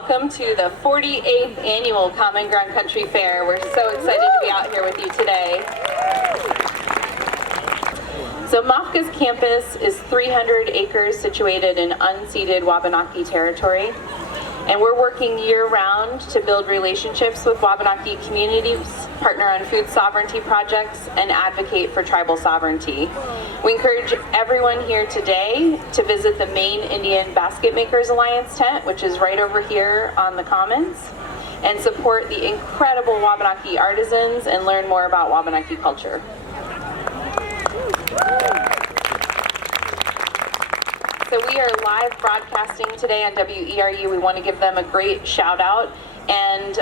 welcome to the 48th Annual Common Ground Country Fair. We're so excited to be out here with you today. So MOFGA's campus is 300 acres situated in unceded Wabanaki territory, and we're working year-round to build relationships with Wabanaki communities, partner on food sovereignty projects, and advocate for tribal sovereignty. We encourage everyone here today to visit the Maine Indian Basket Makers Alliance tent, which is right over here on the Commons, and support the incredible Wabanaki artisans and learn more about Wabanaki culture. So we are live broadcasting today on WERU. We want to give them a great shout out. And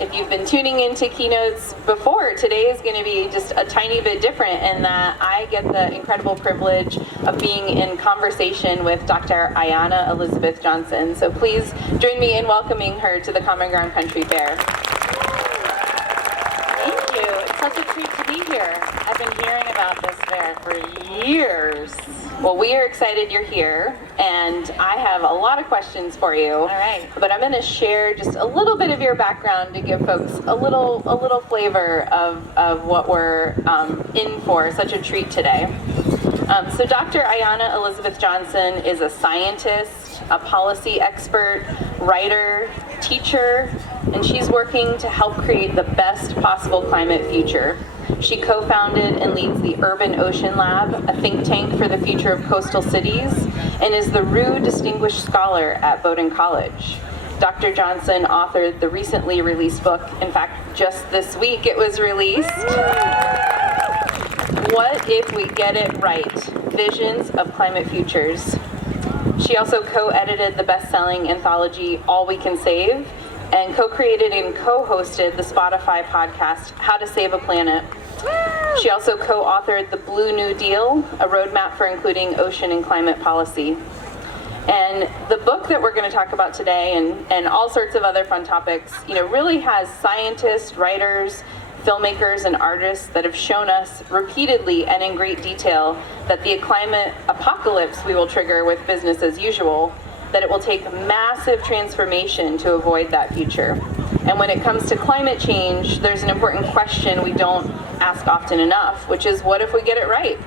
if you've been tuning into Keynotes before, today is going to be just a tiny bit different in that I get the incredible privilege of being in conversation with Dr. Ayana Elizabeth Johnson. So please join me in welcoming her to the Common Ground Country Fair. Thank you. It's such a treat to be here. I've been hearing about this fair for years. Well, we are excited you're here, and I have a lot of questions for you. All right. But I'm going to share just a little bit of your background to give folks a little flavor of what we're in for. Such a treat today. So Dr. Ayana Elizabeth Johnson is a scientist, a policy expert, writer, teacher, and she's working to help create the best possible climate future. She co-founded and leads the Urban Ocean Lab, a think tank for the future of coastal cities, and is the Roux Distinguished Scholar at Bowdoin College. Dr. Johnson authored the recently released book, in fact, just this week it was released, What If We Get It Right? Visions of Climate Futures. She also co-edited the bestselling anthology All We Can Save, and co-created and co-hosted the Spotify podcast, How to Save a Planet. She also co-authored the Blue New Deal, a roadmap for including ocean and climate policy. And the book that we're going to talk about today, and all sorts of other fun topics, really has scientists, writers, filmmakers, and artists that have shown us repeatedly and in great detail that the climate apocalypse we will trigger with business as usual, that it will take massive transformation to avoid that future. And when it comes to climate change, there's an important question we don't ask often enough, which is, what if we get it right?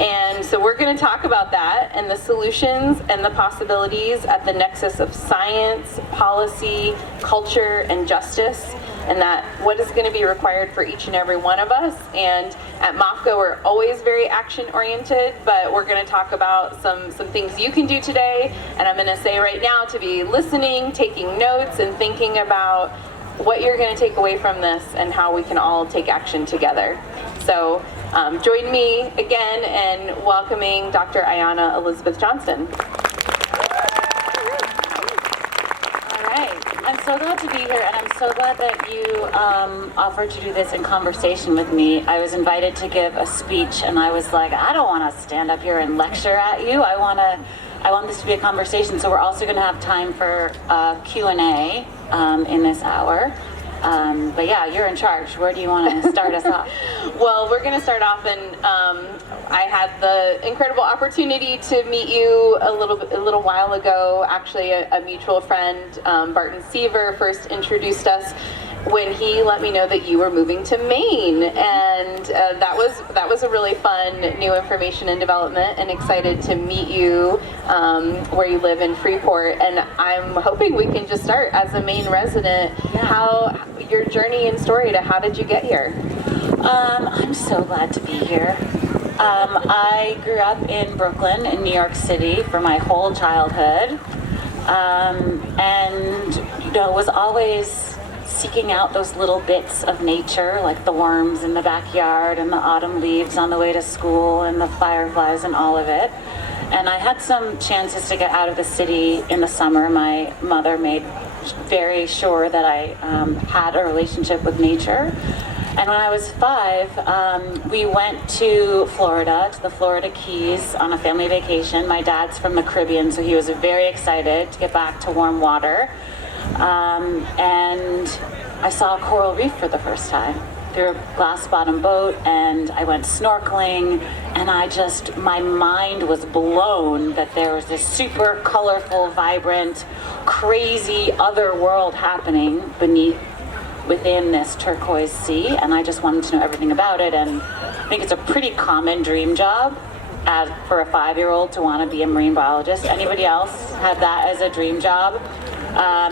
And so we're going to talk about that and the solutions and the possibilities at the nexus of science, policy, culture, and justice, and that what is going to be required for each and every one of us. And at MOFGA, we're always very action-oriented, but we're going to talk about some things you can do today. And I'm going to say right now to be listening, taking notes, and thinking about what you're going to take away from this and how we can all take action together. So join me again in welcoming Dr. Ayana Elizabeth Johnson. I'm so glad to be here, and I'm so glad that you offered to do this in conversation with me. I was invited to give a speech, and I was like, I don't want to stand up here and lecture at you. I want this to be a conversation. So we're also going to have time for Q&A in this hour. But yeah, you're in charge. Where do you want to start us off? Well, we're going to start off, and I had the incredible opportunity to meet you a little while ago. Actually, a mutual friend, Barton Seaver, first introduced us when he let me know that you were moving to Maine, and that was a really fun new information and development, and excited to meet you where you live in Freeport. And I'm hoping we can just start as a Maine resident, how your journey and story to how did you get here? I'm so glad to be here. I grew up in Brooklyn, in New York City, for my whole childhood, and was always seeking out those little bits of nature, like the worms in the backyard and the autumn leaves on the way to school and the fireflies and all of it. And I had some chances to get out of the city in the summer. My mother made very sure that I had a relationship with nature. And when I was 5, we went to Florida, to the Florida Keys on a family vacation. My dad's from the Caribbean, so he was very excited to get back to warm water. And I saw a coral reef for the first time through a glass bottom boat, and I went snorkeling, And my mind was blown that there was this super colorful, vibrant, crazy other world happening within this turquoise sea, and I just wanted to know everything about it. And I think it's a pretty common dream job for a 5-year-old to want to be a marine biologist. Anybody else have that as a dream job?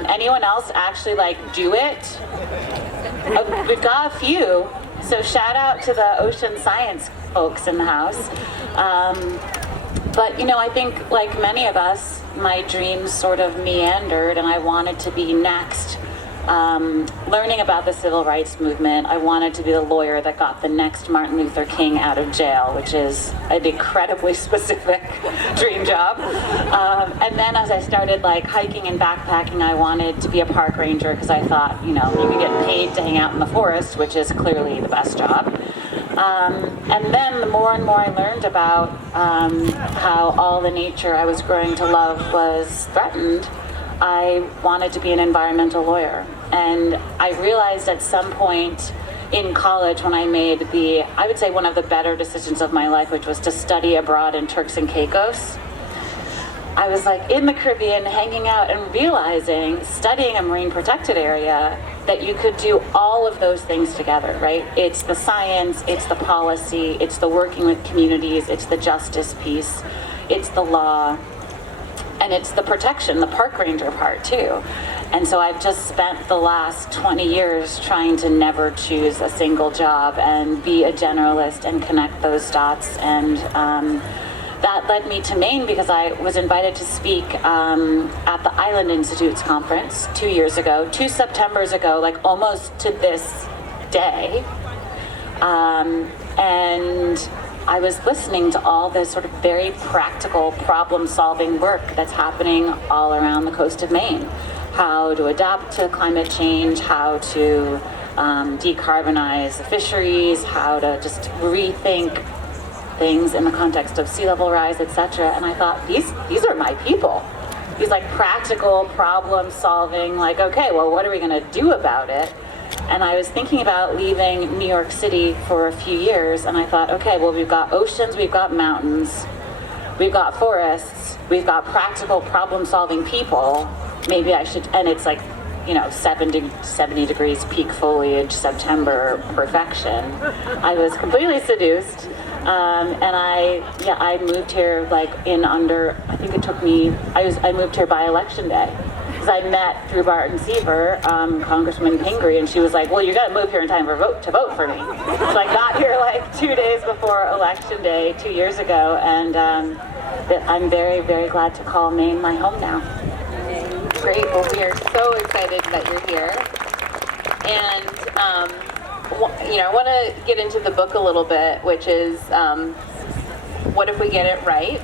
Anyone else actually do it? We've got a few, so shout out to the ocean science folks in the house. But I think like many of us, my dreams sort of meandered, and I wanted to be next. Learning about the civil rights movement, I wanted to be the lawyer that got the next Martin Luther King out of jail, which is an incredibly specific dream job. And then as I started hiking and backpacking, I wanted to be a park ranger because I thought, you could get paid to hang out in the forest, which is clearly the best job. And then the more and more I learned about how all the nature I was growing to love was threatened, I wanted to be an environmental lawyer. And I realized at some point in college when I made I would say one of the better decisions of my life, which was to study abroad in Turks and Caicos. I was in the Caribbean hanging out and realizing, studying a marine protected area, that you could do all of those things together, right? It's the science, it's the policy, it's the working with communities, it's the justice piece, it's the law, and it's the protection, the park ranger part too. And so I've just spent the last 20 years trying to never choose a single job and be a generalist and connect those dots. And that led me to Maine because I was invited to speak at the Island Institute's conference 2 years ago, 2 Septembers ago, almost to this day. And I was listening to all this sort of very practical problem-solving work that's happening all around the coast of Maine. How to adapt to climate change, how to decarbonize the fisheries, how to just rethink things in the context of sea level rise, etc. And I thought, these are my people. These practical problem-solving, okay, well, what are we gonna do about it? And I was thinking about leaving New York City for a few years, and I thought, okay, well, we've got oceans, we've got mountains, we've got forests, we've got practical problem-solving people. Maybe I should, and it's 70 degrees peak foliage, September perfection. I was completely seduced, and I moved here in under, I think it took me, I moved here by election day. I met through Barton Seaver, Congresswoman Pingree, and she was like, well, you got to move here in time to vote for me. So I got here 2 days before election day 2 years ago, and I'm very, very glad to call Maine my home now. Great. Well, we are so excited that you're here. And, I want to get into the book a little bit, which is What If We Get It Right?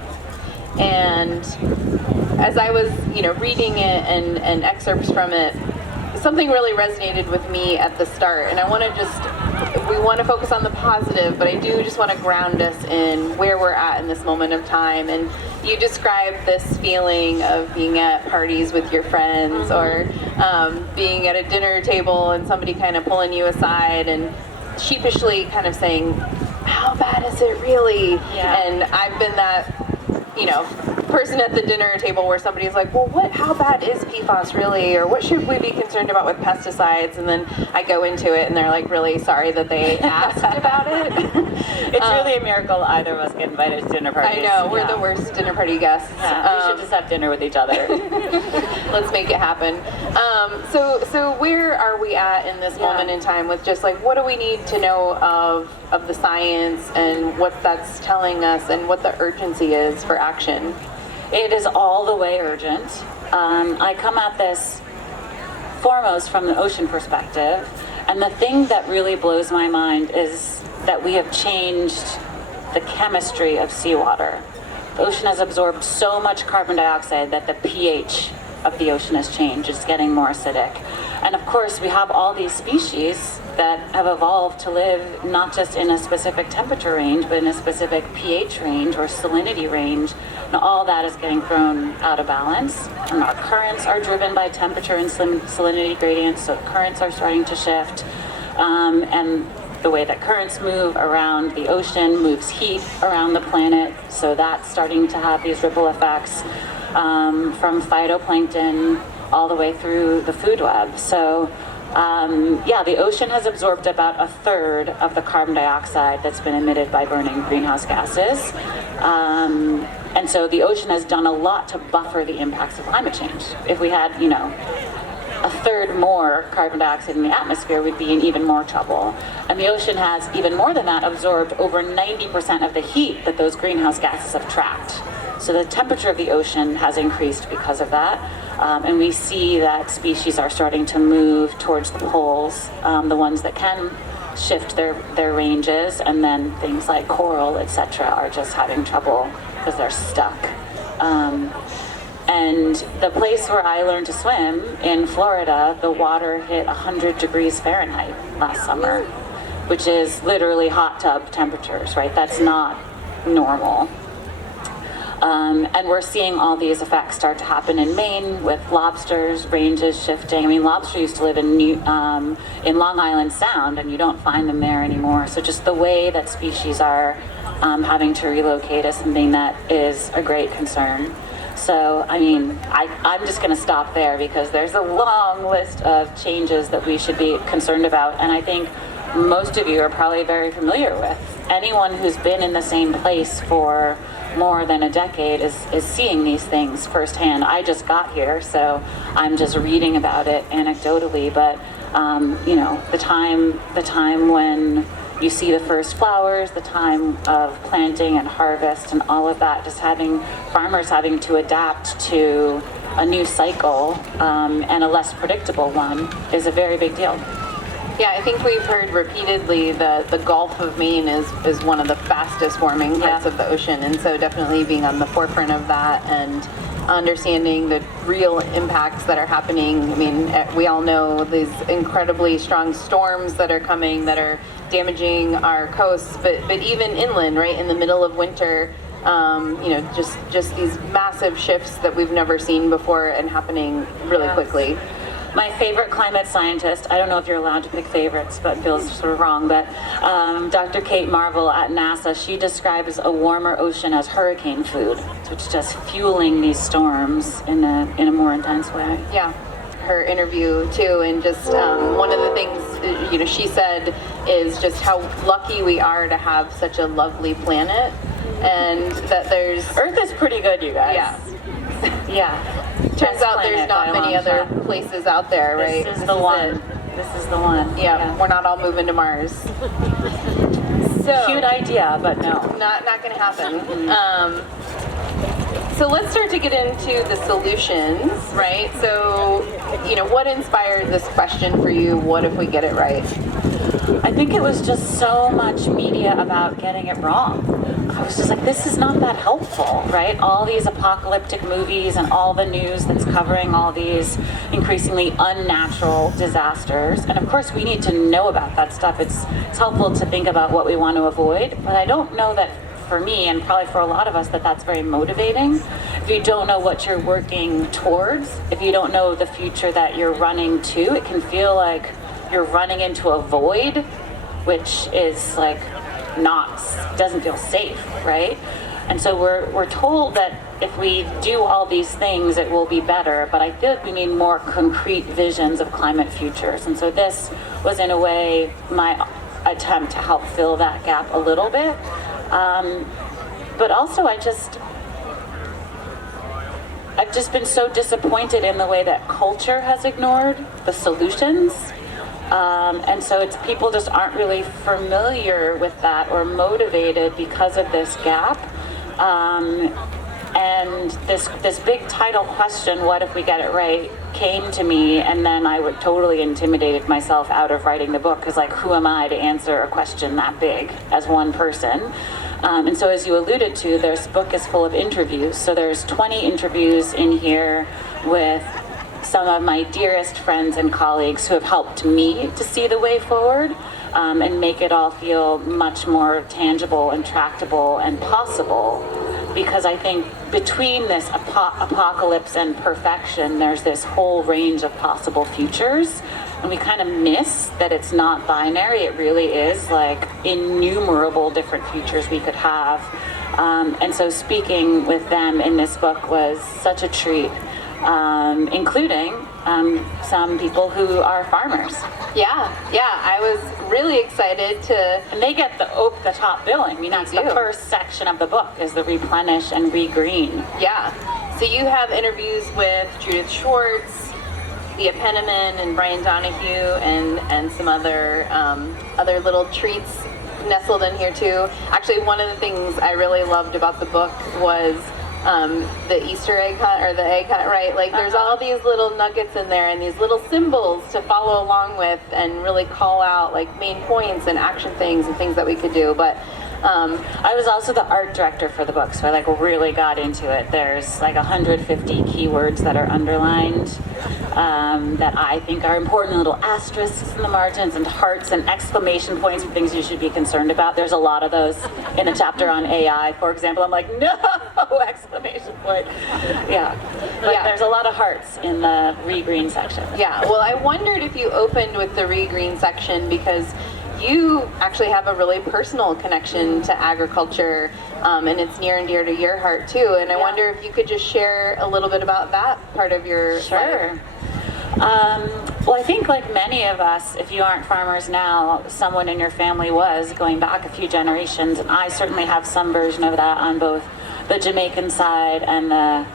And as I was, reading it and excerpts from it, something really resonated with me at the start. And we want to focus on the positive, but I do just want to ground us in where we're at in this moment of time. And you described this feeling of being at parties with your friends, or being at a dinner table and somebody kind of pulling you aside and sheepishly kind of saying, how bad is it really? Yeah. And I've been that, person at the dinner table where somebody's like, well, how bad is PFAS really? Or what should we be concerned about with pesticides? And then I go into it and they're really sorry that they asked about it. It's really a miracle either of us get invited to dinner parties. I know, we're the worst dinner party guests. Yeah, we should just have dinner with each other. Let's make it happen. So where are we at in this moment in time with just what do we need to know of the science and what that's telling us and what the urgency is for action? It is all the way urgent. I come at this foremost from the ocean perspective, and the thing that really blows my mind is that we have changed the chemistry of seawater. The ocean has absorbed so much carbon dioxide that the pH of the ocean has changed. It's getting more acidic. And of course, we have all these species that have evolved to live not just in a specific temperature range, but in a specific pH range or salinity range. And all that is getting thrown out of balance. And our currents are driven by temperature and salinity gradients, so currents are starting to shift. And the way that currents move around the ocean moves heat around the planet, so that's starting to have these ripple effects from phytoplankton all the way through the food web. So yeah, the ocean has absorbed about 1/3 of the carbon dioxide that's been emitted by burning greenhouse gases. And so the ocean has done a lot to buffer the impacts of climate change. If we had, 1/3 more carbon dioxide in the atmosphere, we'd be in even more trouble. And the ocean has, even more than that, absorbed over 90% of the heat that those greenhouse gases have trapped. So the temperature of the ocean has increased because of that. And we see that species are starting to move towards the poles, the ones that can shift their ranges, and then things like coral, etc., are just having trouble because they're stuck. And the place where I learned to swim in Florida, the water hit 100 degrees Fahrenheit last summer, which is literally hot tub temperatures, right? That's not normal. And we're seeing all these effects start to happen in Maine with lobsters, ranges shifting. I mean, lobster used to live in Long Island Sound, and you don't find them there anymore. So just the way that species are having to relocate is something that is a great concern. So, I mean, I'm just going to stop there because there's a long list of changes that we should be concerned about, and I think most of you are probably very familiar with. Anyone who's been in the same place for more than a decade is seeing these things firsthand. I just got here, so I'm just reading about it anecdotally, but the time when you see the first flowers, the time of planting and harvest and all of that, just farmers having to adapt to a new cycle and a less predictable one is a very big deal. Yeah, I think we've heard repeatedly that the Gulf of Maine is one of the fastest warming parts of the ocean, and so definitely being on the forefront of that and understanding the real impacts that are happening. I mean, we all know these incredibly strong storms that are coming that are damaging our coasts, but even inland, right, in the middle of winter, just these massive shifts that we've never seen before and happening really quickly. My favorite climate scientist, I don't know if you're allowed to pick favorites, but it feels sort of wrong, but Dr. Kate Marvel at NASA, she describes a warmer ocean as hurricane food, which is just fueling these storms in a more intense way. Yeah, her interview too, and just one of the things she said is just how lucky we are to have such a lovely planet, and that there's... Earth is pretty good, you guys. Yeah. Yeah. Turns out there's not many other places out there, right? This is the one. This is the one. Yeah, we're not all moving to Mars. So cute idea, but no. Not going to happen. So let's start to get into the solutions, right? So, what inspired this question for you? What if we get it right? I think it was just so much media about getting it wrong. I was just like, this is not that helpful, right? All these apocalyptic movies and all the news that's covering all these increasingly unnatural disasters. And of course, we need to know about that stuff. It's helpful to think about what we want to avoid, but I don't know that for me, and probably for a lot of us, that's very motivating. If you don't know what you're working towards, if you don't know the future that you're running to, it can feel like you're running into a void, which is like doesn't feel safe, right? And so we're told that if we do all these things, it will be better, but I feel like we need more concrete visions of climate futures. And so this was, in a way, my attempt to help fill that gap a little bit. But also I've just been so disappointed in the way that culture has ignored the solutions. And so people just aren't really familiar with that or motivated because of this gap. And this big title question, what if we get it right, came to me, and then I would totally intimidated myself out of writing the book, because who am I to answer a question that big as one person? And so as you alluded to, this book is full of interviews. So there's 20 interviews in here with some of my dearest friends and colleagues who have helped me to see the way forward and make it all feel much more tangible and tractable and possible. Because I think between this apocalypse and perfection, there's this whole range of possible futures and we kind of miss that it's not binary. It really is like innumerable different futures we could have. And so speaking with them in this book was such a treat, including some people who are farmers. Yeah, I was really excited to... And they get the top billing. I mean, that's the first section of the book, is the replenish and regreen. Yeah. So you have interviews with Judith Schwartz, Leah Penniman, and Brian Donahue, and some other little treats nestled in here too. Actually, one of the things I really loved about the book was the Easter egg hunt, or the egg hunt, right? Like there's all these little nuggets in there and these little symbols to follow along with and really call out like main points and action things and things that we could do. But I was also the art director for the book, so I like really got into it. There's like 150 keywords that are underlined that I think are important, little asterisks in the margins and hearts and exclamation points for things you should be concerned about. There's a lot of those in a chapter on AI, for example. I'm like, no, exclamation point. Yeah, but there's a lot of hearts in the regreen section. Yeah, well, I wondered if you opened with the regreen section because you actually have a really personal connection to agriculture, and it's near and dear to your heart too. And I wonder if you could just share a little bit about that part of your life. Well, I think like many of us, if you aren't farmers now, someone in your family was, going back a few generations, and I certainly have some version of that on both the Jamaican side and the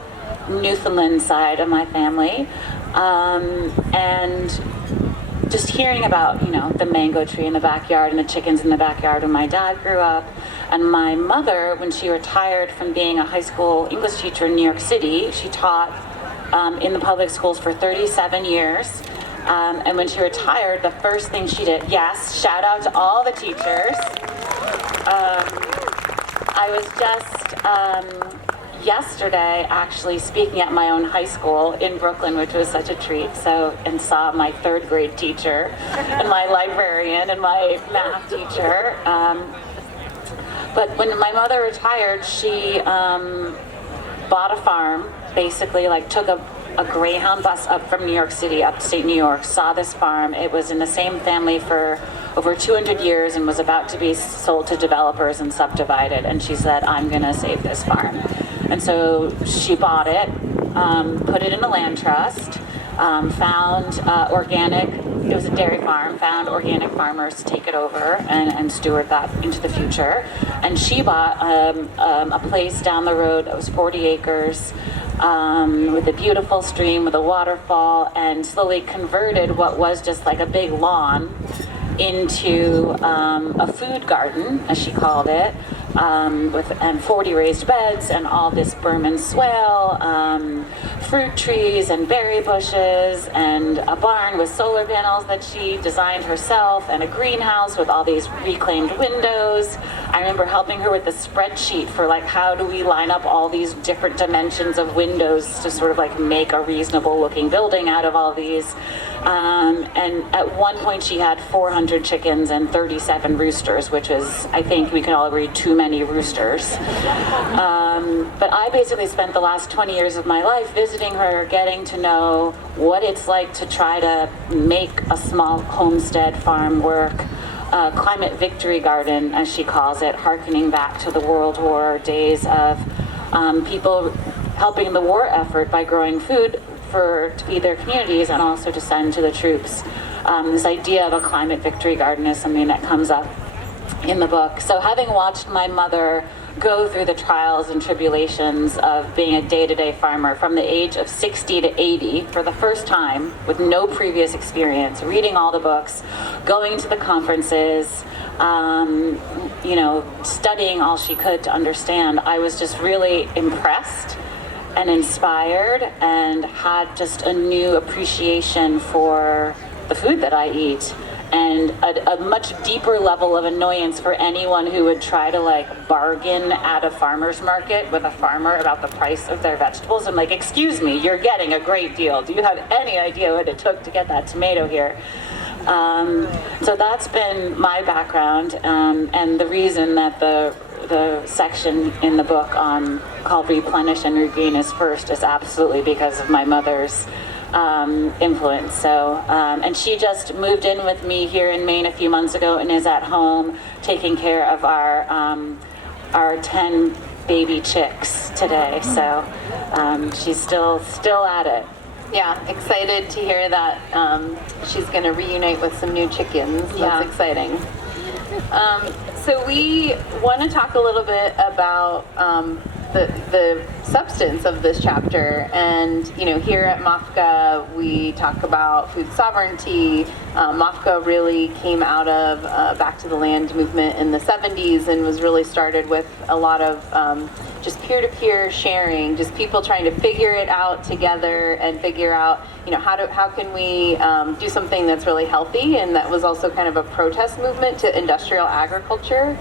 Newfoundland side of my family. And just hearing about, the mango tree in the backyard and the chickens in the backyard when my dad grew up, and my mother, when she retired from being a high school English teacher in New York City, she taught in the public schools for 37 years. And when she retired, the first thing she did, yes, shout out to all the teachers. I was just yesterday actually speaking at my own high school in Brooklyn, which was such a treat. And saw my third grade teacher and my librarian and my math teacher. But when my mother retired, she bought a farm, basically like took a Greyhound bus up from New York City, upstate New York, saw this farm. It was in the same family for over 200 years and was about to be sold to developers and subdivided. And she said, I'm gonna save this farm. And so she bought it, put it in a land trust, found organic, it was a dairy farm, found organic farmers to take it over and steward that into the future. And she bought a place down the road that was 40 acres with a beautiful stream with a waterfall, and slowly converted what was just like a big lawn into a food garden, as she called it, with 40 raised beds and all this Burman swale, fruit trees and berry bushes, and a barn with solar panels that she designed herself, and a greenhouse with all these reclaimed windows. I remember helping her with the spreadsheet for like how do we line up all these different dimensions of windows to sort of like make a reasonable looking building out of all these. And at one point she had 400 chickens and 37 roosters, which is, I think we can all agree, too many roosters. But I basically spent the last 20 years of my life visiting her, getting to know what it's like to try to make a small homestead farm work. Climate victory garden, as she calls it, hearkening back to the World War days of people helping the war effort by growing food to feed their communities and also to send to the troops. This idea of a climate victory garden is something that comes up in the book. So having watched my mother go through the trials and tribulations of being a day-to-day farmer from the age of 60 to 80 for the first time with no previous experience, reading all the books, going to the conferences, studying all she could to understand, I was just really impressed and inspired and had just a new appreciation for the food that I eat, and a much deeper level of annoyance for anyone who would try to like bargain at a farmer's market with a farmer about the price of their vegetables. I'm like, excuse me, you're getting a great deal. Do you have any idea what it took to get that tomato here? So that's been my background, and the reason that the section in the book called Replenish and Regreen is first is absolutely because of my mother's influence. So, and she just moved in with me here in Maine a few months ago and is at home taking care of our 10 baby chicks today. So she's still at it. Yeah, excited to hear that she's going to reunite with some new chickens. That's exciting. So we want to talk a little bit about the substance of this chapter, and here at MAFCA we talk about food sovereignty. MAFCA really came out of Back to the Land movement in the 70s and was really started with a lot of just peer-to-peer sharing, just people trying to figure it out together and figure out how can we do something that's really healthy, and that was also kind of a protest movement to industrial agriculture.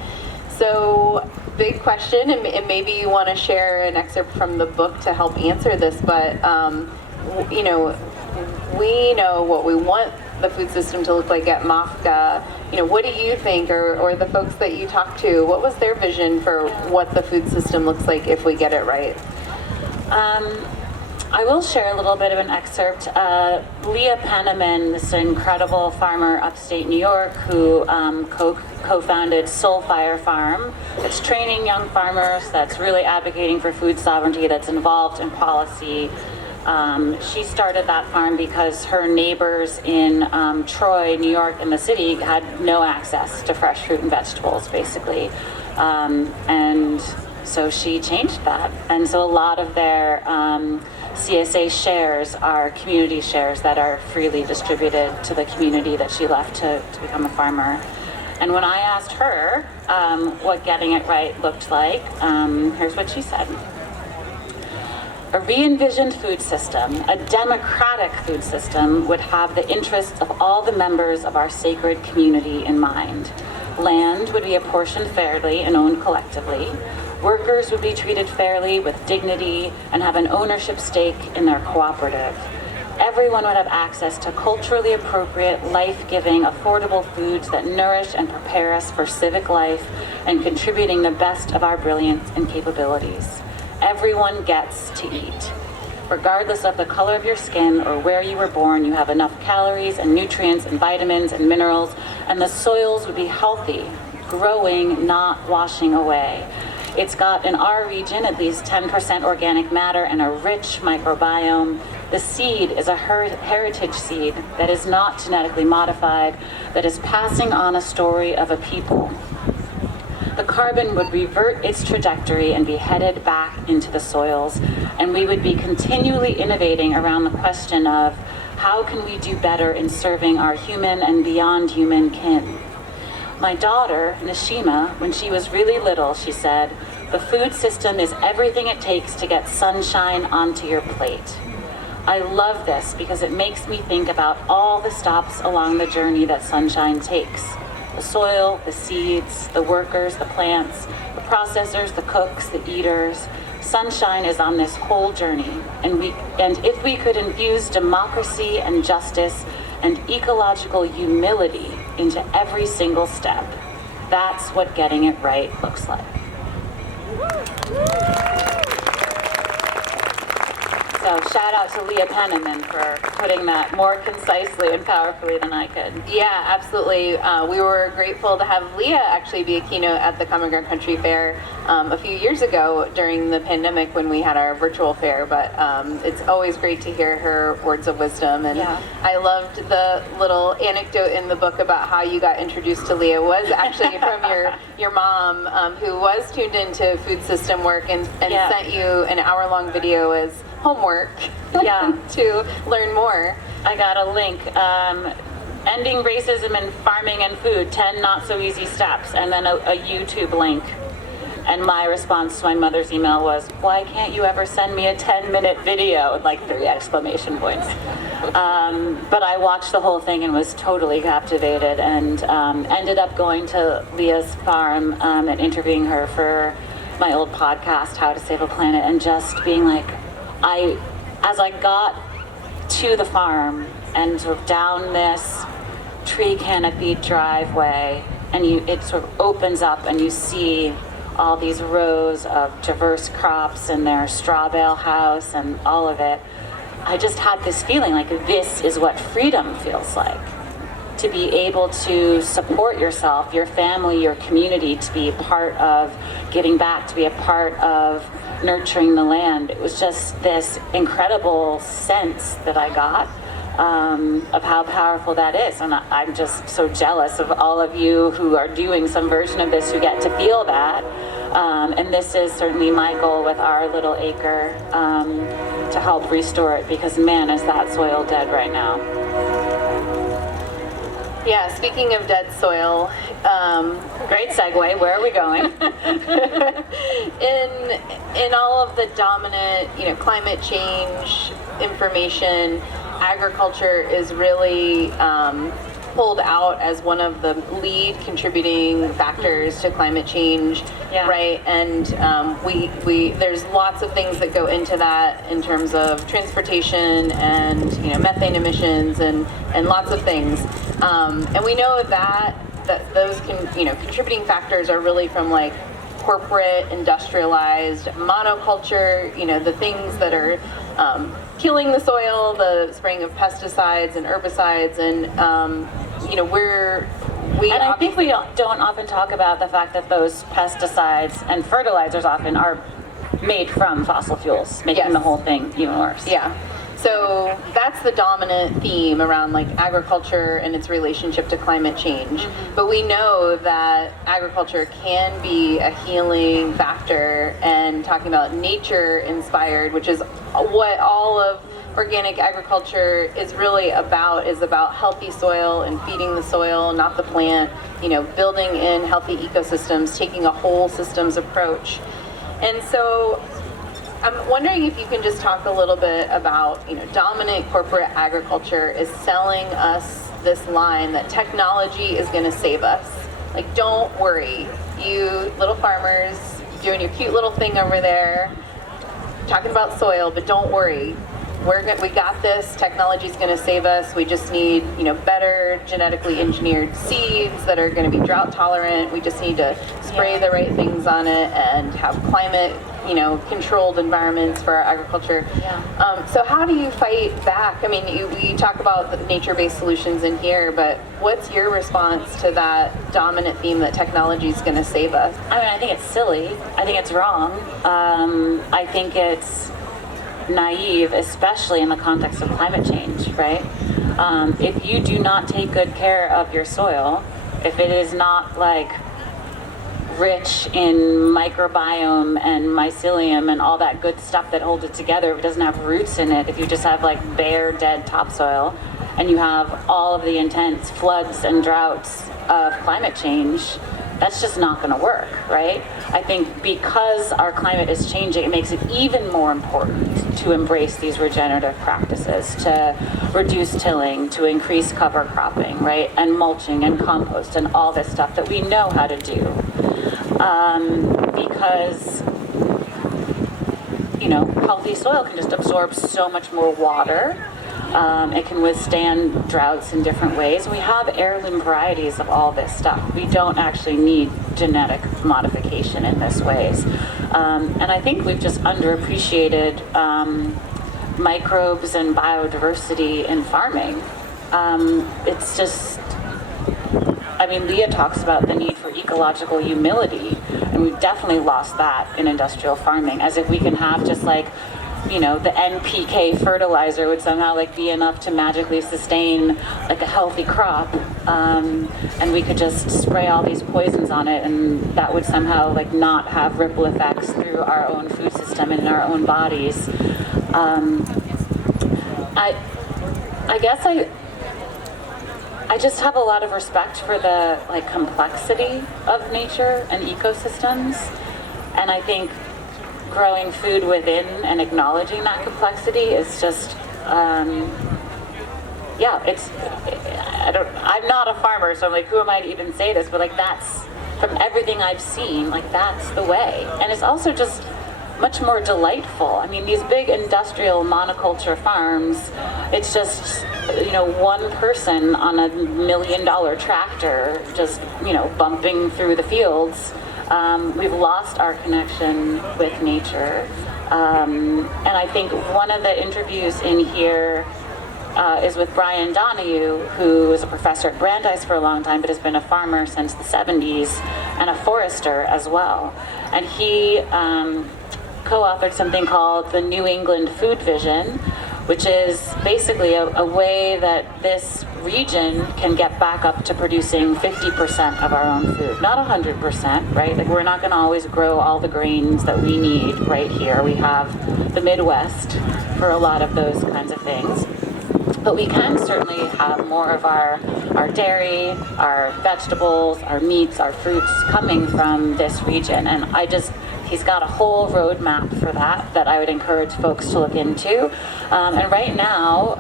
So big question, and maybe you want to share an excerpt from the book to help answer this, but we know what we want the food system to look like at MAFCA. What do you think, or the folks that you talk to, what was their vision for what the food system looks like if we get it right? I will share a little bit of an excerpt. Leah Penniman, this incredible farmer upstate New York who co-founded Soul Fire Farm. It's training young farmers, that's really advocating for food sovereignty, that's involved in policy. She started that farm because her neighbors in Troy, New York, in the city had no access to fresh fruit and vegetables, basically. And so she changed that. And so a lot of their CSA shares are community shares that are freely distributed to the community that she left to become a farmer. And when I asked her what getting it right looked like, here's what she said. A re-envisioned food system, a democratic food system, would have the interests of all the members of our sacred community in mind. Land would be apportioned fairly and owned collectively. Workers would be treated fairly with dignity and have an ownership stake in their cooperative. Everyone would have access to culturally appropriate, life-giving, affordable foods that nourish and prepare us for civic life and contributing the best of our brilliance and capabilities. Everyone gets to eat. Regardless of the color of your skin or where you were born, you have enough calories and nutrients and vitamins and minerals, and the soils would be healthy, growing, not washing away. It's got, in our region, at least 10% organic matter and a rich microbiome. The seed is a heritage seed that is not genetically modified, that is passing on a story of a people. The carbon would revert its trajectory and be headed back into the soils, and we would be continually innovating around the question of how can we do better in serving our human and beyond human kin. My daughter, Nishima, when she was really little, she said, "The food system is everything it takes to get sunshine onto your plate." I love this because it makes me think about all the stops along the journey that sunshine takes. The soil, the seeds, the workers, the plants, the processors, the cooks, the eaters. Sunshine is on this whole journey, and if we could infuse democracy and justice and ecological humility into every single step, that's what getting it right looks like. So shout out to Leah Penniman for putting that more concisely and powerfully than I could. Yeah, absolutely. We were grateful to have Leah actually be a keynote at the Common Ground Country Fair a few years ago during the pandemic when we had our virtual fair, but it's always great to hear her words of wisdom. And I loved the little anecdote in the book about how you got introduced to Leah was actually from your mom, who was tuned into food system work and sent you an hour-long video as homework to learn more. I got a link, Ending Racism in Farming and Food, 10 Not So Easy Steps, and then a YouTube link. And my response to my mother's email was, why can't you ever send me a 10-minute video? Like 3 exclamation points. But I watched the whole thing and was totally captivated, and ended up going to Leah's farm and interviewing her for my old podcast, How to Save a Planet, and just being like, as I got to the farm and sort of down this tree canopied driveway, and it sort of opens up and you see all these rows of diverse crops and their straw bale house and all of it, I just had this feeling like this is what freedom feels like. To be able to support yourself, your family, your community, to be a part of giving back, to be a part of nurturing the land. It was just this incredible sense that I got of how powerful that is. And I'm just so jealous of all of you who are doing some version of this, who get to feel that. And this is certainly my goal with our little acre, to help restore it, because man, is that soil dead right now. Yeah, speaking of dead soil, great segue, where are we going? in all of the dominant, climate change information, agriculture is really pulled out as one of the lead contributing factors to climate change, right? And we there's lots of things that go into that in terms of transportation and methane emissions and lots of things. And we know that those contributing factors are really from like corporate, industrialized monoculture, the things that are killing the soil, the spraying of pesticides and herbicides, and I think we don't often talk about the fact that those pesticides and fertilizers often are made from fossil fuels, making the whole thing even worse. Yeah. So that's the dominant theme around like agriculture and its relationship to climate change. Mm-hmm. But we know that agriculture can be a healing factor, and talking about nature inspired, which is what all of organic agriculture is really about, is about healthy soil and feeding the soil, not the plant, building in healthy ecosystems, taking a whole systems approach. And so I'm wondering if you can just talk a little bit about, dominant corporate agriculture is selling us this line that technology is going to save us. Like, don't worry, you little farmers doing your cute little thing over there, talking about soil, but don't worry. We got this. Technology is going to save us. We just need, better genetically engineered seeds that are going to be drought tolerant. We just need to spray the right things on it and have climate, controlled environments for our agriculture. Yeah. So how do you fight back? I mean, we talk about the nature-based solutions in here, but what's your response to that dominant theme that technology is going to save us? I mean, I think it's silly. I think it's wrong. I think it's naive, especially in the context of climate change, right? If you do not take good care of your soil, if it is not like rich in microbiome and mycelium and all that good stuff that holds it together, if it doesn't have roots in it, if you just have like bare dead topsoil, and you have all of the intense floods and droughts of climate change, that's just not going to work, right? I think because our climate is changing, it makes it even more important to embrace these regenerative practices, to reduce tilling, to increase cover cropping, right? And mulching and compost and all this stuff that we know how to do. Because, healthy soil can just absorb so much more water. It can withstand droughts in different ways. We have heirloom varieties of all this stuff. We don't actually need genetic modification in this ways. And I think we've just underappreciated microbes and biodiversity in farming. It's just, Leah talks about the need for ecological humility, and we've definitely lost that in industrial farming, as if we can have just like, the NPK fertilizer would somehow be enough to magically sustain like a healthy crop, and we could just spray all these poisons on it, and that would somehow not have ripple effects through our own food system and in our own bodies. I guess I just have a lot of respect for the complexity of nature and ecosystems, and I think growing food within and acknowledging that complexity is just, I'm not a farmer, so I'm who am I to even say this, but that's, from everything I've seen, that's the way. And it's also just much more delightful. These big industrial monoculture farms, it's just, one person on a $1 million tractor just, bumping through the fields. We've lost our connection with nature. And I think one of the interviews in here is with Brian Donahue, who is a professor at Brandeis for a long time, but has been a farmer since the 70s and a forester as well. And he co-authored something called the New England Food Vision, which is basically a way that this region can get back up to producing 50% of our own food. Not 100%, right? Like, we're not gonna always grow all the grains that we need right here. We have the Midwest for a lot of those kinds of things. But we can certainly have more of our dairy, our vegetables, our meats, our fruits coming from this region. And he's got a whole roadmap for that I would encourage folks to look into. And right now,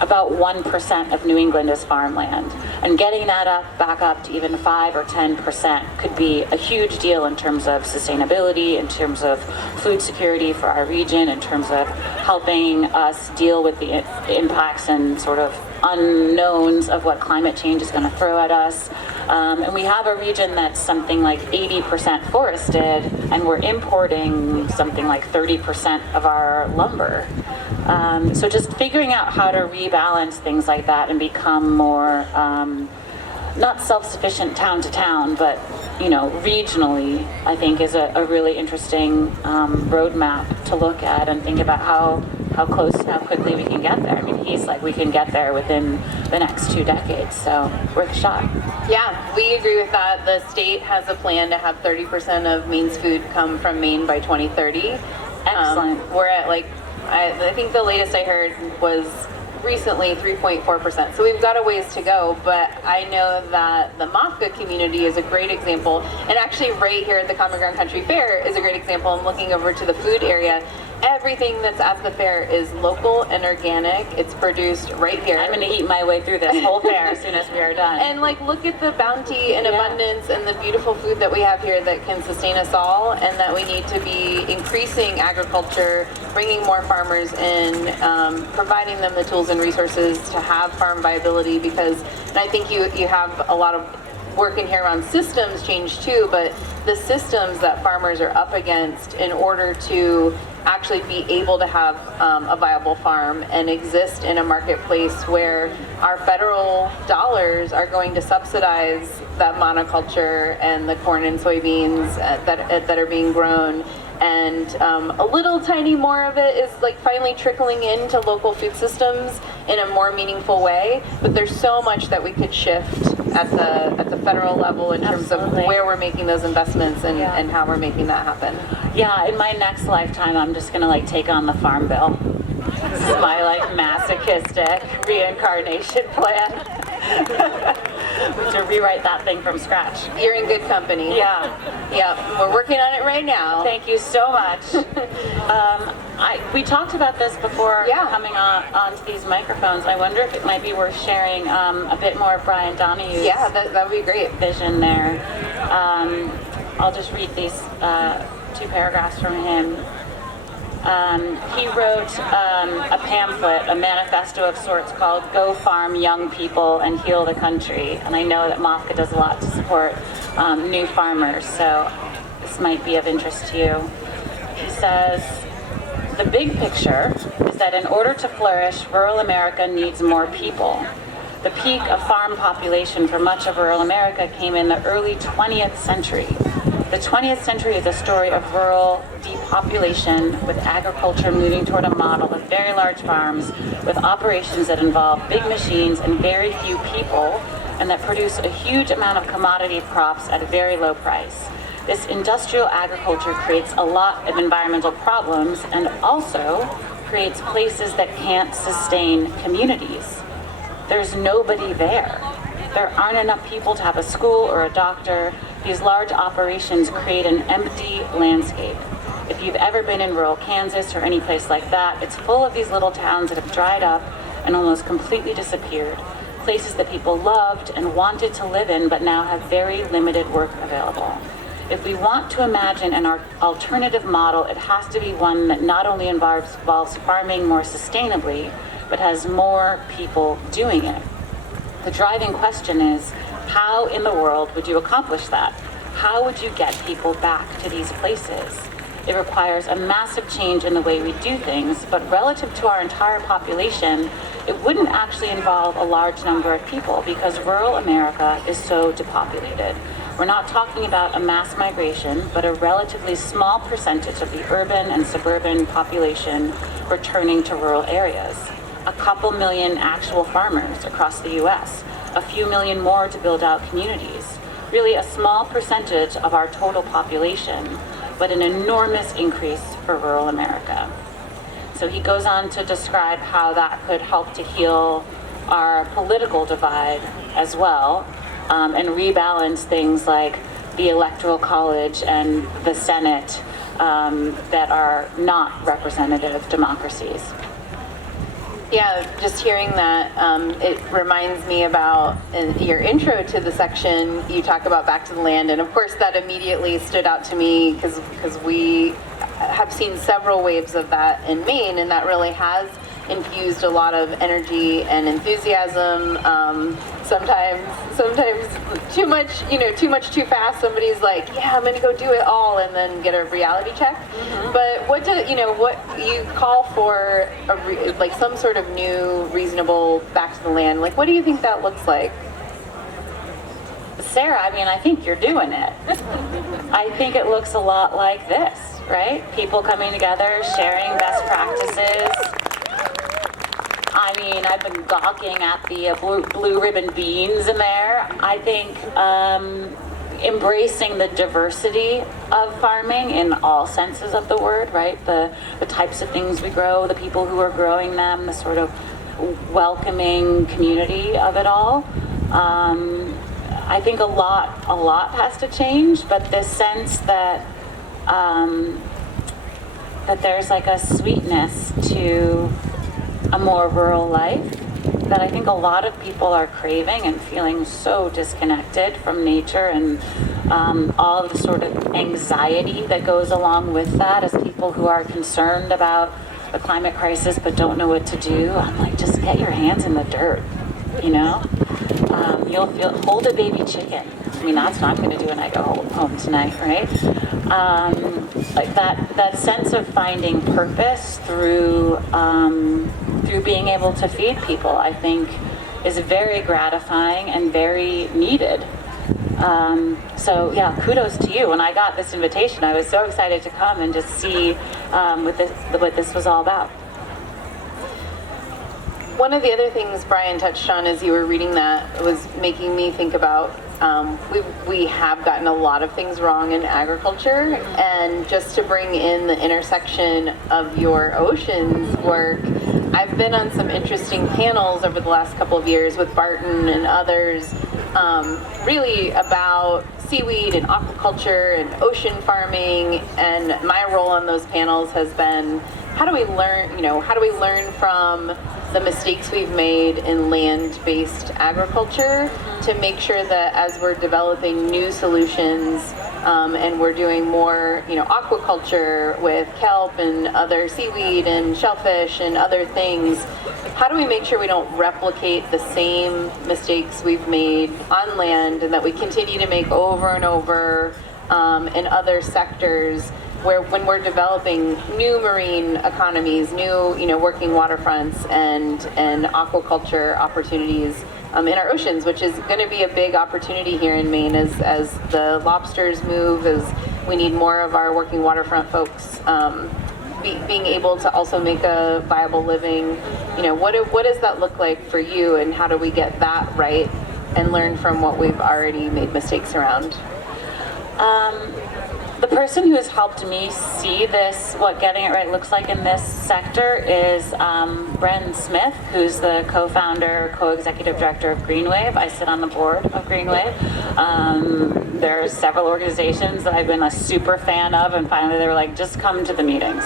about 1% of New England is farmland. And getting that back up to even 5 or 10% could be a huge deal in terms of sustainability, in terms of food security for our region, in terms of helping us deal with the impacts and sort of unknowns of what climate change is going to throw at us. And we have a region that's something like 80% forested, and we're importing something like 30% of our lumber. So just figuring out how to rebalance things like that and become more, not self-sufficient town to town, but regionally, I think is a really interesting roadmap to look at and think about how quickly we can get there. I mean, he's like, we can get there within the next 2 decades, so worth a shot. Yeah, we agree with that. The state has a plan to have 30% of Maine's food come from Maine by 2030. Excellent. We're at I think the latest I heard was recently 3.4%. So we've got a ways to go, but I know that the Mafka community is a great example. And actually right here at the Common Ground Country Fair is a great example. I'm looking over to the food area. Everything that's at the fair is local and organic. It's produced right here. I'm going to eat my way through this whole fair as soon as we are done. And look at the bounty and abundance and the beautiful food that we have here that can sustain us all, and that we need to be increasing agriculture, bringing more farmers in, providing them the tools and resources to have farm viability, because, and I think you have a lot of work in here around systems change too, but the systems that farmers are up against in order to actually be able to have a viable farm and exist in a marketplace where our federal dollars are going to subsidize that monoculture and the corn and soybeans that are being grown. And a little tiny more of it is finally trickling into local food systems in a more meaningful way. But there's so much that we could shift at the federal level in terms of where we're making those investments and how we're making that happen. Yeah, in my next lifetime, I'm just gonna take on the Farm Bill. This is my masochistic reincarnation plan. To rewrite that thing from scratch. You're in good company. Yeah. Yeah, we're working on it right now. Thank you so much. We talked about this before coming onto these microphones. I wonder if it might be worth sharing a bit more of Brian Donahue's that would be great. Vision there. I'll just read these 2 paragraphs from him. He wrote a pamphlet, a manifesto of sorts called Go Farm Young People and Heal the Country. And I know that MOFCA does a lot to support new farmers, so this might be of interest to you. He says, the big picture is that in order to flourish, rural America needs more people. The peak of farm population for much of rural America came in the early 20th century. The 20th century is a story of rural depopulation, with agriculture moving toward a model of very large farms with operations that involve big machines and very few people, and that produce a huge amount of commodity crops at a very low price. This industrial agriculture creates a lot of environmental problems and also creates places that can't sustain communities. There's nobody there. There aren't enough people to have a school or a doctor. These large operations create an empty landscape. If you've ever been in rural Kansas or any place like that, it's full of these little towns that have dried up and almost completely disappeared. Places that people loved and wanted to live in, but now have very limited work available. If we want to imagine an alternative model, it has to be one that not only involves farming more sustainably, but has more people doing it. The driving question is, how in the world would you accomplish that? How would you get people back to these places? It requires a massive change in the way we do things, but relative to our entire population, it wouldn't actually involve a large number of people because rural America is so depopulated. We're not talking about a mass migration, but a relatively small percentage of the urban and suburban population returning to rural areas. A couple million actual farmers across the US, a few million more to build out communities. Really a small percentage of our total population, but an enormous increase for rural America. So he goes on to describe how that could help to heal our political divide as well, and rebalance things like the Electoral College and the Senate that are not representative democracies. Yeah, just hearing that, it reminds me about in your intro to the section, you talk about Back to the Land, and of course that immediately stood out to me because we have seen several waves of that in Maine, and that really has infused a lot of energy and enthusiasm. Sometimes too much, too fast. Somebody's like, yeah, I'm gonna go do it all, and then get a reality check. Mm-hmm. But what you call for like some sort of new, reasonable back to the land? Like, what do you think that looks like? Sarah, I think you're doing it. I think it looks a lot like this, right? People coming together, sharing best practices. I've been gawking at the blue ribbon beans in there. I think embracing the diversity of farming in all senses of the word, right? The types of things we grow, the people who are growing them, the sort of welcoming community of it all. I think a lot has to change, but this sense that there's like a sweetness to a more rural life that I think a lot of people are craving and feeling so disconnected from nature and all of the sort of anxiety that goes along with that as people who are concerned about the climate crisis but don't know what to do. I'm like, just get your hands in the dirt, You'll hold a baby chicken. That's what I'm going to do when I go home tonight, right? Like that sense of finding purpose through being able to feed people, I think, is very gratifying and very needed. So yeah, kudos to you. When I got this invitation, I was so excited to come and just see what this was all about. One of the other things Brian touched on as you were reading that was making me think about we have gotten a lot of things wrong in agriculture, and just to bring in the intersection of your oceans work, I've been on some interesting panels over the last couple of years with Barton and others, really about seaweed and aquaculture and ocean farming, and my role on those panels has been how do we learn from the mistakes we've made in land-based agriculture to make sure that as we're developing new solutions and we're doing more, aquaculture with kelp and other seaweed and shellfish and other things, how do we make sure we don't replicate the same mistakes we've made on land and that we continue to make over and over in other sectors where when we're developing new marine economies, new working waterfronts and aquaculture opportunities in our oceans, which is going to be a big opportunity here in Maine as the lobsters move, as we need more of our working waterfront folks being able to also make a viable living. What does that look like for you, and how do we get that right and learn from what we've already made mistakes around? The person who has helped me see this, what getting it right looks like in this sector, is Bren Smith, who's the co-founder, co-executive director of GreenWave. I sit on the board of GreenWave. There are several organizations that I've been a super fan of, and finally they were like, just come to the meetings.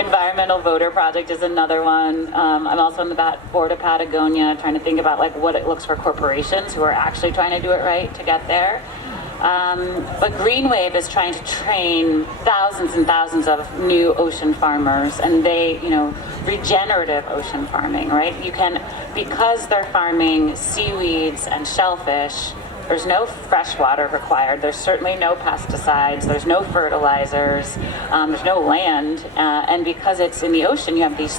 Environmental Voter Project is another one. I'm also on the board of Patagonia, trying to think about what it looks for corporations who are actually trying to do it right to get there. But GreenWave is trying to train thousands and thousands of new ocean farmers, and they, regenerative ocean farming, right? You can, because they're farming seaweeds and shellfish There's no fresh water required. There's certainly no pesticides. There's no fertilizers. There's no land. And because it's in the ocean, you have it's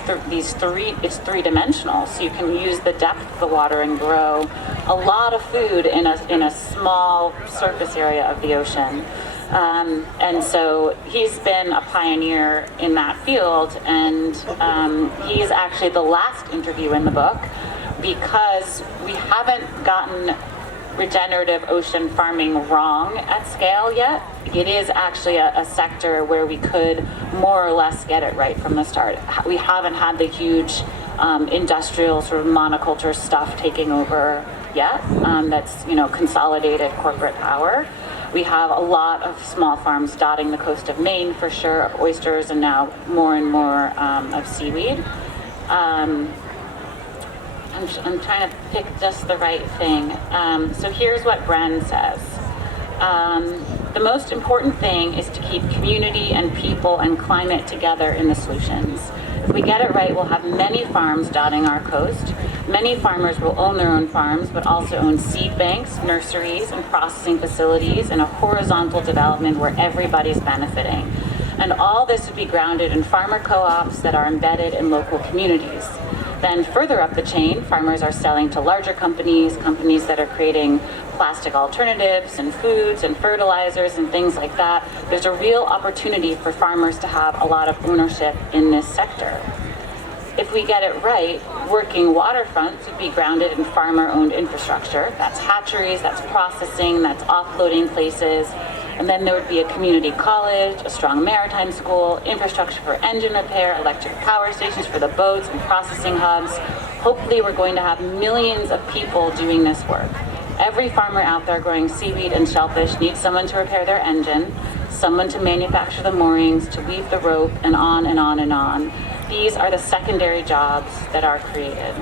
three-dimensional. So you can use the depth of the water and grow a lot of food in a small surface area of the ocean. And so he's been a pioneer in that field, and he's actually the last interview in the book, because we haven't gotten regenerative ocean farming wrong at scale yet. It is actually a sector where we could more or less get it right from the start. We haven't had the huge industrial sort of monoculture stuff taking over yet. That's, consolidated corporate power. We have a lot of small farms dotting the coast of Maine, for sure, of oysters, and now more and more of seaweed. I'm trying to pick just the right thing. So here's what Bren says. The most important thing is to keep community and people and climate together in the solutions. If we get it right, we'll have many farms dotting our coast. Many farmers will own their own farms, but also own seed banks, nurseries, and processing facilities in a horizontal development where everybody's benefiting. And all this would be grounded in farmer co-ops that are embedded in local communities. Then further up the chain, farmers are selling to larger companies that are creating plastic alternatives and foods and fertilizers and things like that. There's a real opportunity for farmers to have a lot of ownership in this sector. If we get it right, working waterfronts would be grounded in farmer-owned infrastructure. That's hatcheries, that's processing, that's offloading places. And then there would be a community college, a strong maritime school, infrastructure for engine repair, electric power stations for the boats, and processing hubs. Hopefully we're going to have millions of people doing this work. Every farmer out there growing seaweed and shellfish needs someone to repair their engine, someone to manufacture the moorings, to weave the rope, and on and on and on. These are the secondary jobs that are created.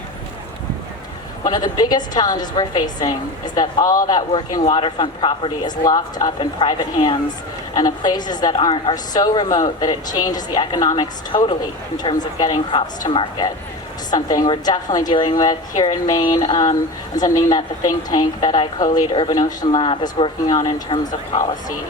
One of the biggest challenges we're facing is that all that working waterfront property is locked up in private hands, and the places that aren't are so remote that it changes the economics totally in terms of getting crops to market. Something we're definitely dealing with here in Maine, and something that the think tank that I co-lead, Urban Ocean Lab, is working on in terms of policy.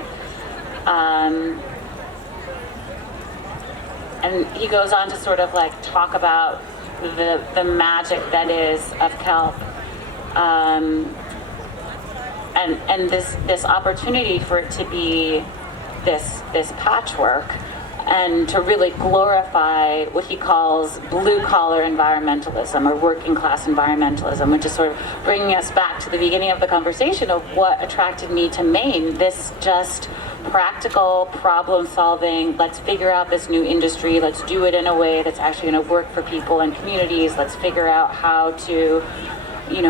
And he goes on to sort of talk about the magic that is of kelp, and this opportunity for it to be this patchwork, and to really glorify what he calls blue-collar environmentalism, or working-class environmentalism, which is sort of bringing us back to the beginning of the conversation of what attracted me to Maine, this just practical problem-solving, let's figure out this new industry, let's do it in a way that's actually going to work for people and communities, let's figure out how to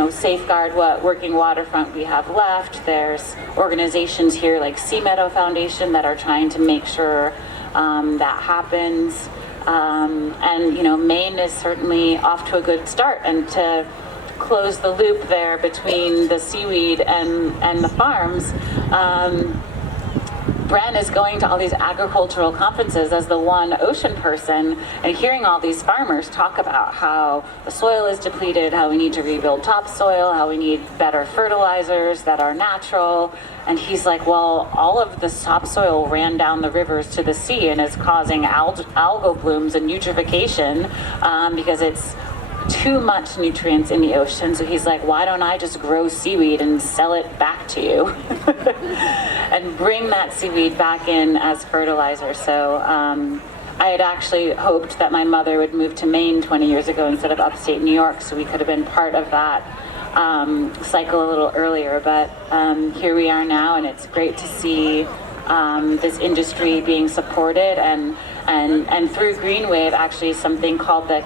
safeguard what working waterfront we have left. There's organizations here like Sea Meadow Foundation that are trying to make sure that happens. And Maine is certainly off to a good start. And to close the loop there between the seaweed and the farms, Bren is going to all these agricultural conferences as the one ocean person, and hearing all these farmers talk about how the soil is depleted, how we need to rebuild topsoil, how we need better fertilizers that are natural. And he's like, well, all of the topsoil ran down the rivers to the sea and is causing algal blooms and eutrophication because it's too much nutrients in the ocean. So he's like, why don't I just grow seaweed and sell it back to you and bring that seaweed back in as fertilizer. So I had actually hoped that my mother would move to Maine 20 years ago instead of upstate New York, so we could have been part of that cycle a little earlier. But here we are now, and it's great to see this industry being supported, and through GreenWave, actually something called the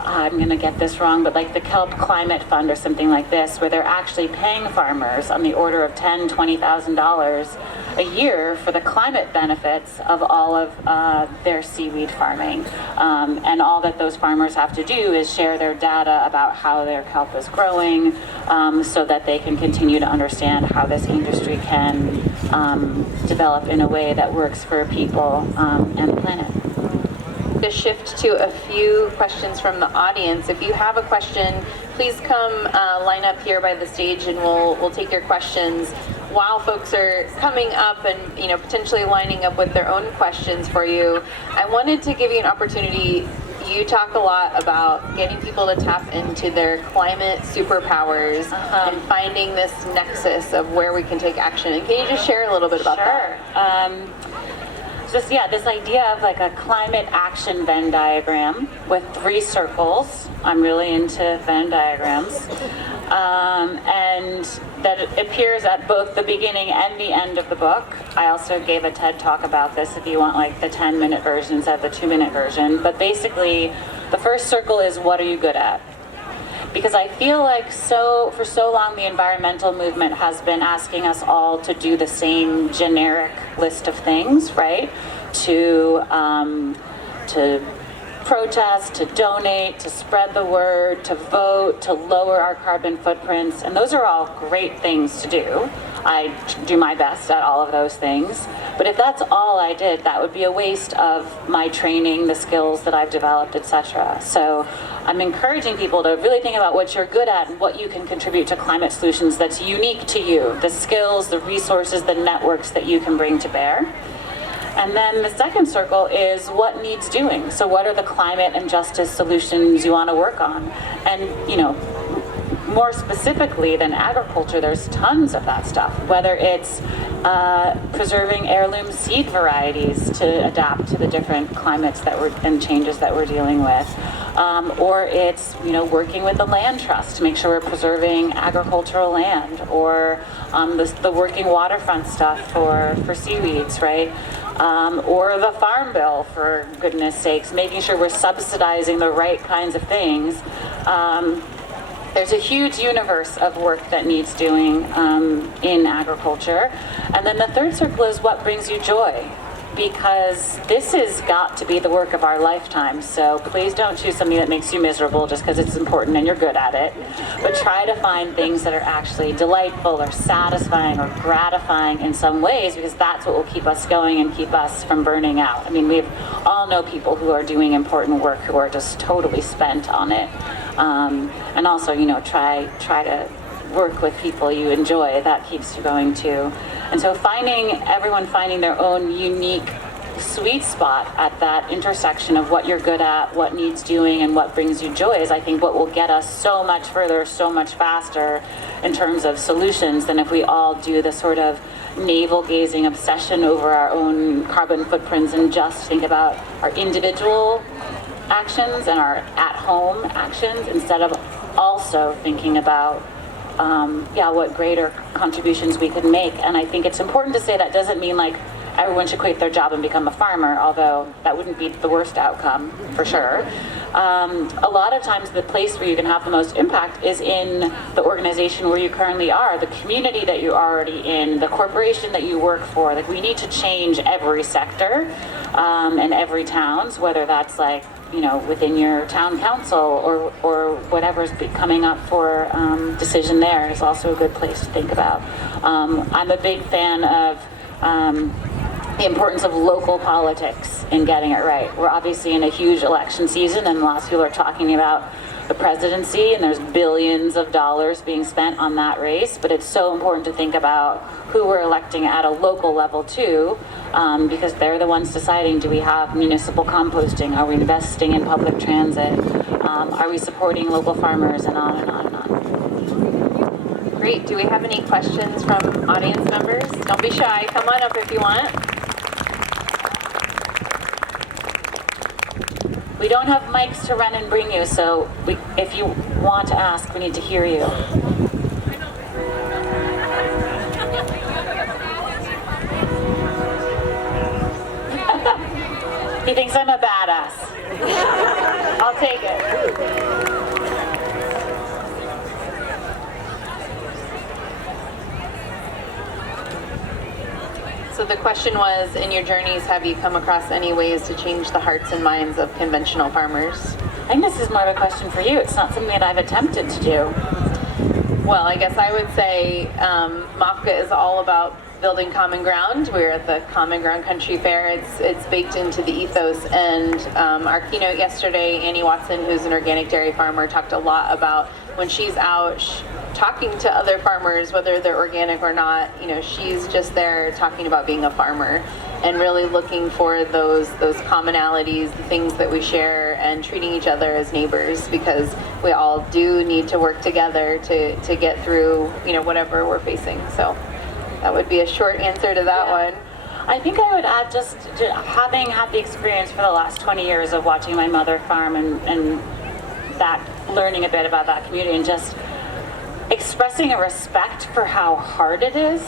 I'm going to get this wrong, but the Kelp Climate Fund or something like this, where they're actually paying farmers on the order of $10,000, $20,000 a year for the climate benefits of all of their seaweed farming. And all that those farmers have to do is share their data about how their kelp is growing, so that they can continue to understand how this industry can develop in a way that works for people and the planet. to shift to a few questions from the audience. If you have a question, please come line up here by the stage, and we'll take your questions. While folks are coming up and potentially lining up with their own questions for you, I wanted to give you an opportunity. You talk a lot about getting people to tap into their climate superpowers and finding this nexus of where we can take action. And can you just share a little bit about that? This idea of like a climate action Venn diagram with 3 circles. I'm really into Venn diagrams. And that appears at both the beginning and the end of the book. I also gave a TED talk about this if you want like the 10-minute version instead of the 2-minute version. But basically, the first circle is what are you good at? Because I feel like for so long the environmental movement has been asking us all to do the same generic list of things, right? To protest, to donate, to spread the word, to vote, to lower our carbon footprints, and those are all great things to do. I do my best at all of those things, but if that's all I did, that would be a waste of my training, the skills that I've developed, etc. So I'm encouraging people to really think about what you're good at and what you can contribute to climate solutions that's unique to you, the skills, the resources, the networks that you can bring to bear. And then the second circle is what needs doing. So what are the climate and justice solutions you want to work on? And, more specifically than agriculture, there's tons of that stuff, whether it's preserving heirloom seed varieties to adapt to the different climates and changes that we're dealing with, or it's working with the land trust to make sure we're preserving agricultural land, or the working waterfront stuff for seaweeds, right? Or the farm bill, for goodness sakes, making sure we're subsidizing the right kinds of things. There's a huge universe of work that needs doing in agriculture. And then the third circle is what brings you joy, because this has got to be the work of our lifetime. So please don't choose something that makes you miserable just because it's important and you're good at it, but try to find things that are actually delightful or satisfying or gratifying in some ways, because that's what will keep us going and keep us from burning out. I mean, we all know people who are doing important work who are just totally spent on it. And also, try to work with people you enjoy. That keeps you going too. And so everyone finding their own unique sweet spot at that intersection of what you're good at, what needs doing, and what brings you joy is, I think, what will get us so much further, so much faster in terms of solutions than if we all do the sort of navel-gazing obsession over our own carbon footprints and just think about our individual actions and our at-home actions instead of also thinking about what greater contributions we could make. And I think it's important to say that doesn't mean like everyone should quit their job and become a farmer, although that wouldn't be the worst outcome for sure. A lot of times the place where you can have the most impact is in the organization where you currently are, the community that you're already in, the corporation that you work for. Like, we need to change every sector and every towns, whether that's like within your town council or whatever's coming up for decision there is also a good place to think about. I'm a big fan of the importance of local politics in getting it right. We're obviously in a huge election season, and lots of people are talking about the presidency, and there's billions of dollars being spent on that race, but it's so important to think about who we're electing at a local level too, because they're the ones deciding, do we have municipal composting, are we investing in public transit, are we supporting local farmers, and on and on and on. Great. Do we have any questions from audience members? Don't be shy. Come on up if you want. We don't have mics to run and bring you, so if you want to ask, we need to hear you. He thinks I'm a badass. I'll take it. So the question was, in your journeys, have you come across any ways to change the hearts and minds of conventional farmers? I think this is more of a question for you. It's not something that I've attempted to do. Well, I guess I would say MAFCA is all about building common ground. We're at the Common Ground Country Fair. It's baked into the ethos. And our keynote yesterday, Annie Watson, who's an organic dairy farmer, talked a lot about when she's out talking to other farmers, whether they're organic or not, she's just there talking about being a farmer and really looking for those commonalities, the things that we share, and treating each other as neighbors, because we all do need to work together to get through, whatever we're facing. So that would be a short answer to that one. I think I would add just having had the experience for the last 20 years of watching my mother farm and that learning a bit about that community and just expressing a respect for how hard it is.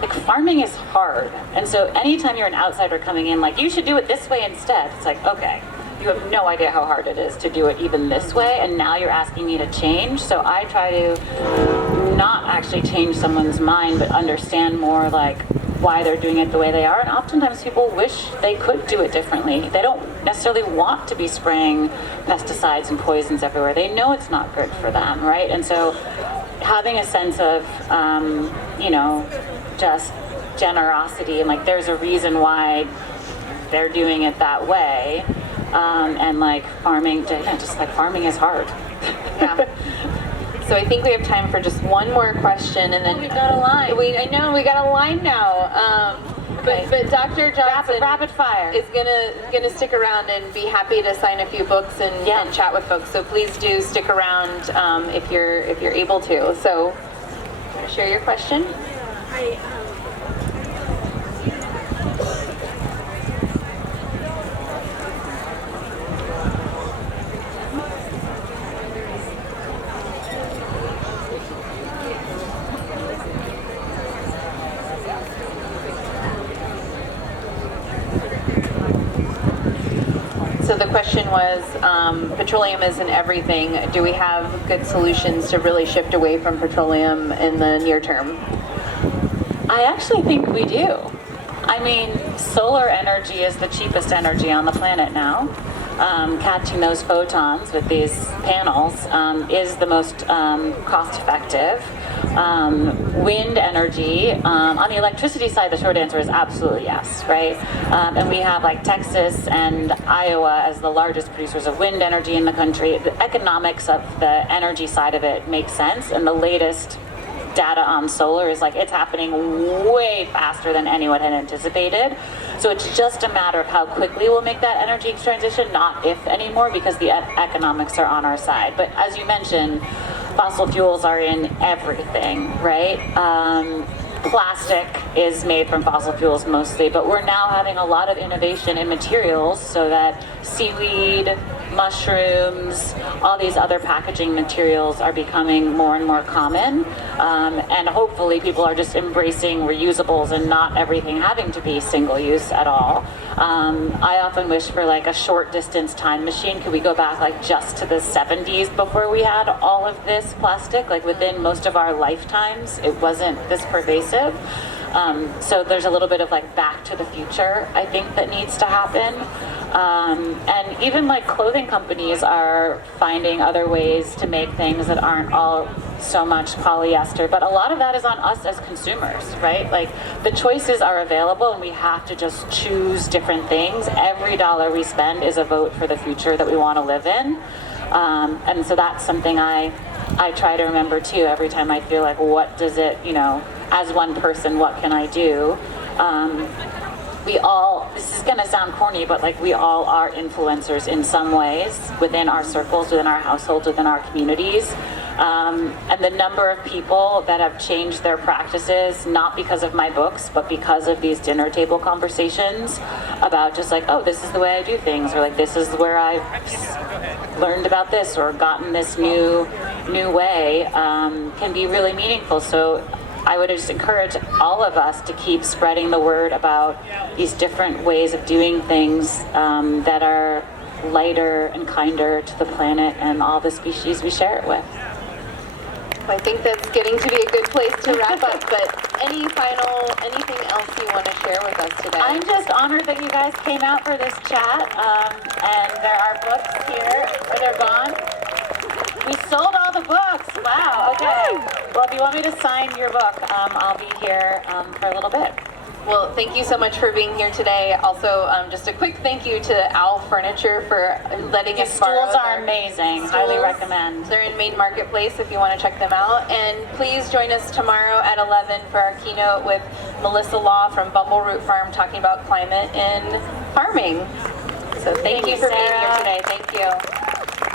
Like, farming is hard. And so anytime you're an outsider coming in, like, you should do it this way instead. It's like, okay, you have no idea how hard it is to do it even this way, and now you're asking me to change. So I try to not actually change someone's mind, but understand more like why they're doing it the way they are. And oftentimes people wish they could do it differently. They don't necessarily want to be spraying pesticides and poisons everywhere. They know it's not good for them, right? And so having a sense of, just generosity and like there's a reason why they're doing it that way, and like farming is hard. Yeah. So I think we have time for just one more question, and then we've got a line. I know we got a line now. But Dr. Johnson rapid fire is gonna stick around and be happy to sign a few books and chat with folks. So please do stick around if you're able to. So, share your question. So the question was, petroleum is in everything. Do we have good solutions to really shift away from petroleum in the near term? I actually think we do. I mean, solar energy is the cheapest energy on the planet now. Catching those photons with these panels is the most cost-effective. Wind energy, on the electricity side, the short answer is absolutely yes, right? And we have like Texas and Iowa as the largest producers of wind energy in the country. The economics of the energy side of it makes sense, and the latest data on solar is like it's happening way faster than anyone had anticipated. So it's just a matter of how quickly we'll make that energy transition, not if anymore, because the economics are on our side. But as you mentioned, fossil fuels are in everything, right? Plastic is made from fossil fuels mostly, but we're now having a lot of innovation in materials so that seaweed, mushrooms, all these other packaging materials are becoming more and more common. And hopefully people are just embracing reusables and not everything having to be single use at all. I often wish for like a short distance time machine. Could we go back like just to the 70s before we had all of this plastic? Like within most of our lifetimes, it wasn't this pervasive. So there's a little bit of like back to the future, I think, that needs to happen. And even like clothing companies are finding other ways to make things that aren't all so much polyester, but a lot of that is on us as consumers, right? Like the choices are available and we have to just choose different things. Every dollar we spend is a vote for the future that we want to live in. And so that's something I try to remember too every time I feel like, what does it, as one person, what can I do? We all, this is gonna sound corny, but like we all are influencers in some ways within our circles, within our households, within our communities. And the number of people that have changed their practices, not because of my books, but because of these dinner table conversations about just like, oh, this is the way I do things, or like this is where I've learned about this or gotten this new way, can be really meaningful. So I would just encourage all of us to keep spreading the word about these different ways of doing things that are lighter and kinder to the planet and all the species we share it with. I think that's getting to be a good place to wrap up, but anything else you want to share with us today? I'm just honored that you guys came out for this chat, and there are books here, or they're gone. We sold all the of books. Wow. Okay. Well, if you want me to sign your book, I'll be here for a little bit. Well, thank you so much for being here today. Also, just a quick thank you to Owl Furniture for letting These us borrow stools are amazing. Highly recommend. They're in Main Marketplace if you want to check them out. And please join us tomorrow at 11 for our keynote with Melissa Law from Bumble Root Farm talking about climate in farming. So thank you for being here today. Thank you.